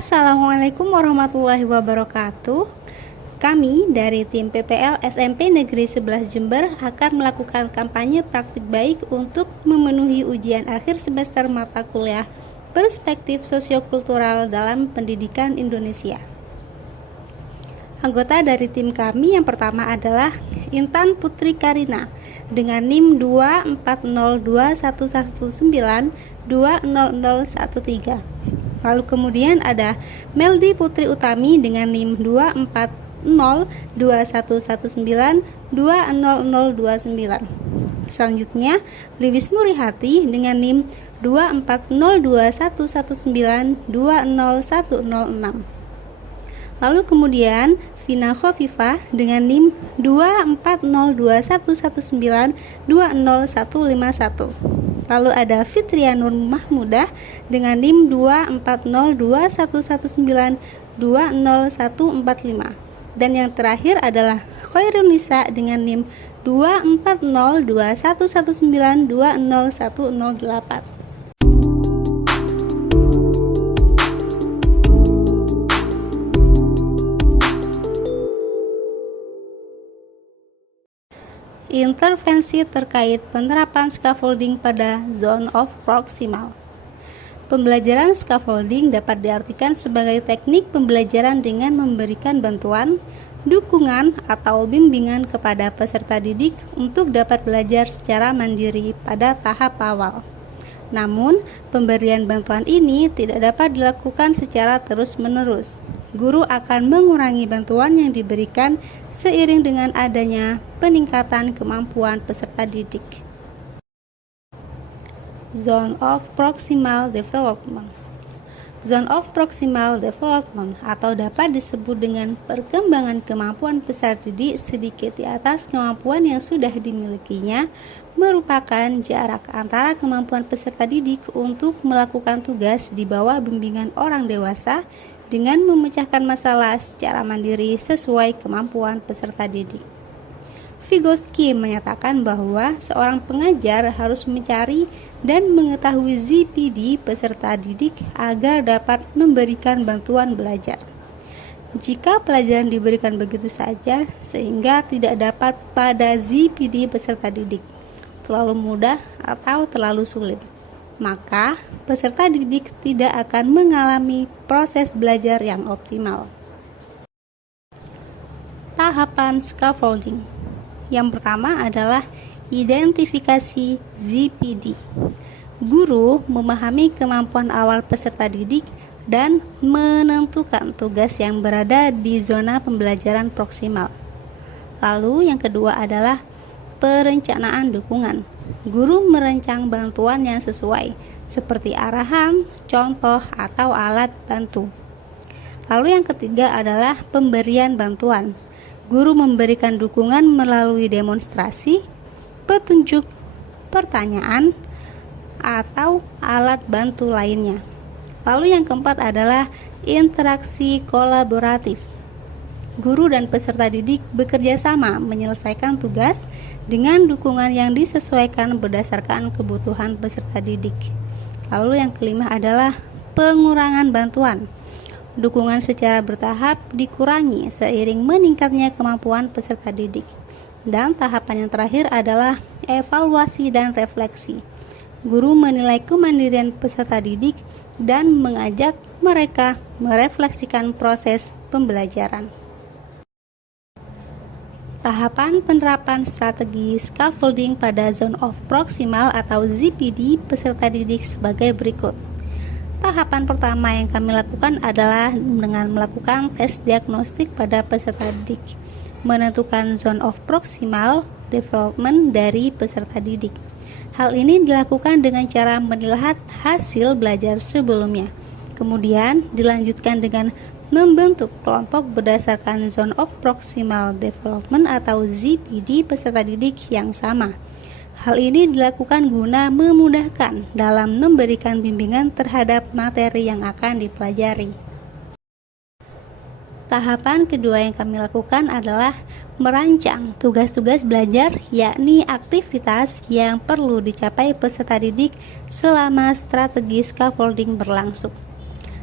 Assalamualaikum warahmatullahi wabarakatuh. Kami dari tim PPL SMP Negeri 11 Jember akan melakukan kampanye praktik baik untuk memenuhi ujian akhir semester mata kuliah Perspektif Sosiokultural dalam Pendidikan Indonesia. Anggota dari tim kami yang pertama adalah Intan Putri Karina dengan NIM 2402119200013. Lalu kemudian ada Meldi Putri Utami dengan NIM 2402119200029. Selanjutnya, Liwis Murihati dengan NIM 2402119201006. Lalu kemudian Vina Khofifah dengan NIM 2402119201151. Lalu ada Fitria Nur Mahmudah dengan NIM 2402119201145. Dan yang terakhir adalah Khairun Nisa dengan NIM 2402119201108. Intervensi terkait penerapan scaffolding pada zone of proximal. Pembelajaran scaffolding dapat diartikan sebagai teknik pembelajaran dengan memberikan bantuan, dukungan, atau bimbingan kepada peserta didik untuk dapat belajar secara mandiri pada tahap awal. Namun, pemberian bantuan ini tidak dapat dilakukan secara terus-menerus. Guru akan mengurangi bantuan yang diberikan seiring dengan adanya peningkatan kemampuan peserta didik. Zone of Proximal Development. Zone of Proximal Development atau dapat disebut dengan perkembangan kemampuan peserta didik sedikit di atas kemampuan yang sudah dimilikinya, merupakan jarak antara kemampuan peserta didik untuk melakukan tugas di bawah bimbingan orang dewasa dengan memecahkan masalah secara mandiri sesuai kemampuan peserta didik. Vygotsky menyatakan bahwa seorang pengajar harus mencari dan mengetahui ZPD peserta didik agar dapat memberikan bantuan belajar. Jika pelajaran diberikan begitu saja sehingga tidak dapat pada ZPD peserta didik, terlalu mudah atau terlalu sulit, maka peserta didik tidak akan mengalami proses belajar yang optimal. Tahapan scaffolding. Yang pertama adalah identifikasi ZPD. Guru memahami kemampuan awal peserta didik dan menentukan tugas yang berada di zona pembelajaran proksimal. Lalu yang kedua adalah perencanaan dukungan. Guru merancang bantuan yang sesuai, seperti arahan, contoh, atau alat bantu. Lalu yang ketiga adalah pemberian bantuan. Guru memberikan dukungan melalui demonstrasi, petunjuk, pertanyaan, atau alat bantu lainnya. Lalu yang keempat adalah interaksi kolaboratif. Guru dan peserta didik bekerja sama menyelesaikan tugas dengan dukungan yang disesuaikan berdasarkan kebutuhan peserta didik. Lalu yang kelima adalah pengurangan bantuan. Dukungan secara bertahap dikurangi seiring meningkatnya kemampuan peserta didik. Dan tahapan yang terakhir adalah evaluasi dan refleksi. Guru menilai kemandirian peserta didik dan mengajak mereka merefleksikan proses pembelajaran. Tahapan penerapan strategi scaffolding pada zone of proximal atau ZPD peserta didik sebagai berikut. Tahapan pertama yang kami lakukan adalah dengan melakukan tes diagnostik pada peserta didik, menentukan zone of proximal development dari peserta didik. Hal ini dilakukan dengan cara melihat hasil belajar sebelumnya. Kemudian dilanjutkan dengan membentuk kelompok berdasarkan Zone of Proximal Development atau ZPD peserta didik yang sama. Hal ini dilakukan guna memudahkan dalam memberikan bimbingan terhadap materi yang akan dipelajari. Tahapan kedua yang kami lakukan adalah merancang tugas-tugas belajar, yakni aktivitas yang perlu dicapai peserta didik selama strategi scaffolding berlangsung.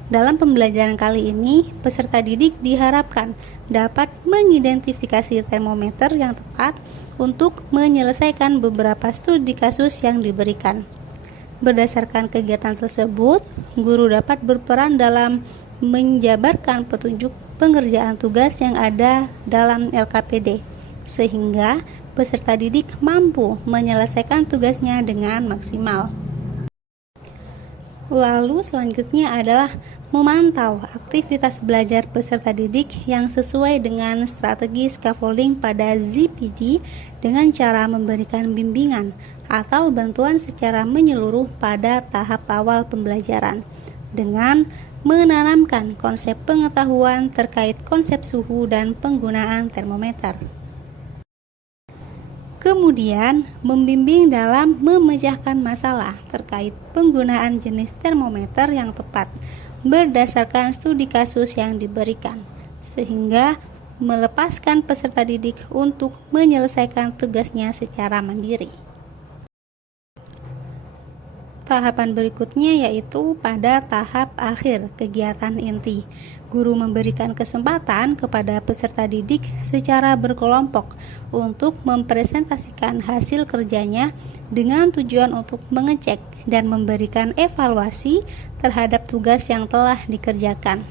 Dalam pembelajaran kali ini, peserta didik diharapkan dapat mengidentifikasi termometer yang tepat untuk menyelesaikan beberapa studi kasus yang diberikan. Berdasarkan kegiatan tersebut, guru dapat berperan dalam menjabarkan petunjuk pengerjaan tugas yang ada dalam LKPD, sehingga peserta didik mampu menyelesaikan tugasnya dengan maksimal. Lalu selanjutnya adalah memantau aktivitas belajar peserta didik yang sesuai dengan strategi scaffolding pada ZPD dengan cara memberikan bimbingan atau bantuan secara menyeluruh pada tahap awal pembelajaran dengan menanamkan konsep pengetahuan terkait konsep suhu dan penggunaan termometer. Kemudian, membimbing dalam memecahkan masalah terkait penggunaan jenis termometer yang tepat berdasarkan studi kasus yang diberikan, sehingga melepaskan peserta didik untuk menyelesaikan tugasnya secara mandiri. Tahapan berikutnya yaitu pada tahap akhir kegiatan inti. Guru memberikan kesempatan kepada peserta didik secara berkelompok untuk mempresentasikan hasil kerjanya dengan tujuan untuk mengecek dan memberikan evaluasi terhadap tugas yang telah dikerjakan.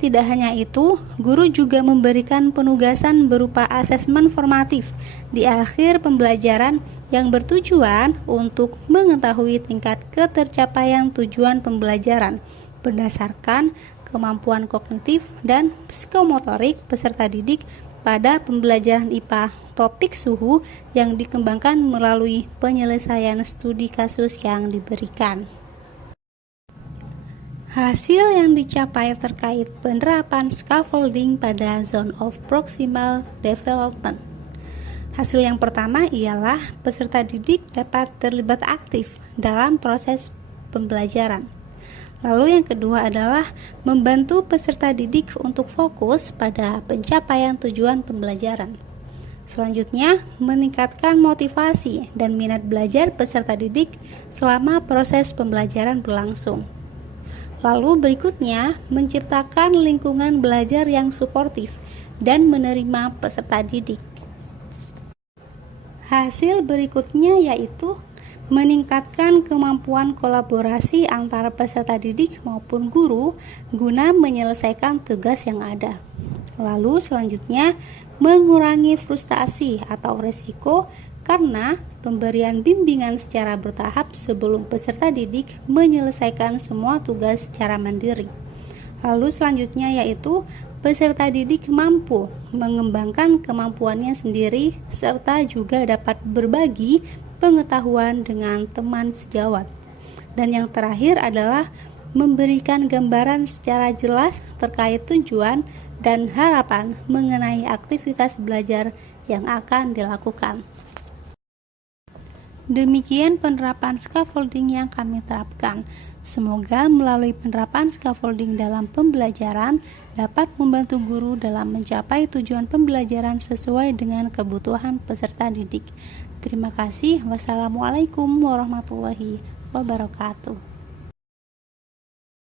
Tidak hanya itu, guru juga memberikan penugasan berupa asesmen formatif di akhir pembelajaran yang bertujuan untuk mengetahui tingkat ketercapaian tujuan pembelajaran berdasarkan kemampuan kognitif dan psikomotorik peserta didik pada pembelajaran IPA topik suhu yang dikembangkan melalui penyelesaian studi kasus yang diberikan. Hasil yang dicapai terkait penerapan scaffolding pada zone of proximal development. Hasil yang pertama ialah peserta didik dapat terlibat aktif dalam proses pembelajaran. Lalu yang kedua adalah membantu peserta didik untuk fokus pada pencapaian tujuan pembelajaran. Selanjutnya, meningkatkan motivasi dan minat belajar peserta didik selama proses pembelajaran berlangsung. Lalu berikutnya, menciptakan lingkungan belajar yang suportif dan menerima peserta didik. Hasil berikutnya yaitu meningkatkan kemampuan kolaborasi antara peserta didik maupun guru guna menyelesaikan tugas yang ada. Lalu selanjutnya, mengurangi frustasi atau resiko karena pemberian bimbingan secara bertahap sebelum peserta didik menyelesaikan semua tugas secara mandiri. Lalu selanjutnya yaitu peserta didik mampu mengembangkan kemampuannya sendiri serta juga dapat berbagi pengetahuan dengan teman sejawat. Dan yang terakhir adalah memberikan gambaran secara jelas terkait tujuan dan harapan mengenai aktivitas belajar yang akan dilakukan. Demikian penerapan scaffolding yang kami terapkan. Semoga melalui penerapan scaffolding dalam pembelajaran dapat membantu guru dalam mencapai tujuan pembelajaran sesuai dengan kebutuhan peserta didik. Terima kasih. Wassalamualaikum warahmatullahi wabarakatuh.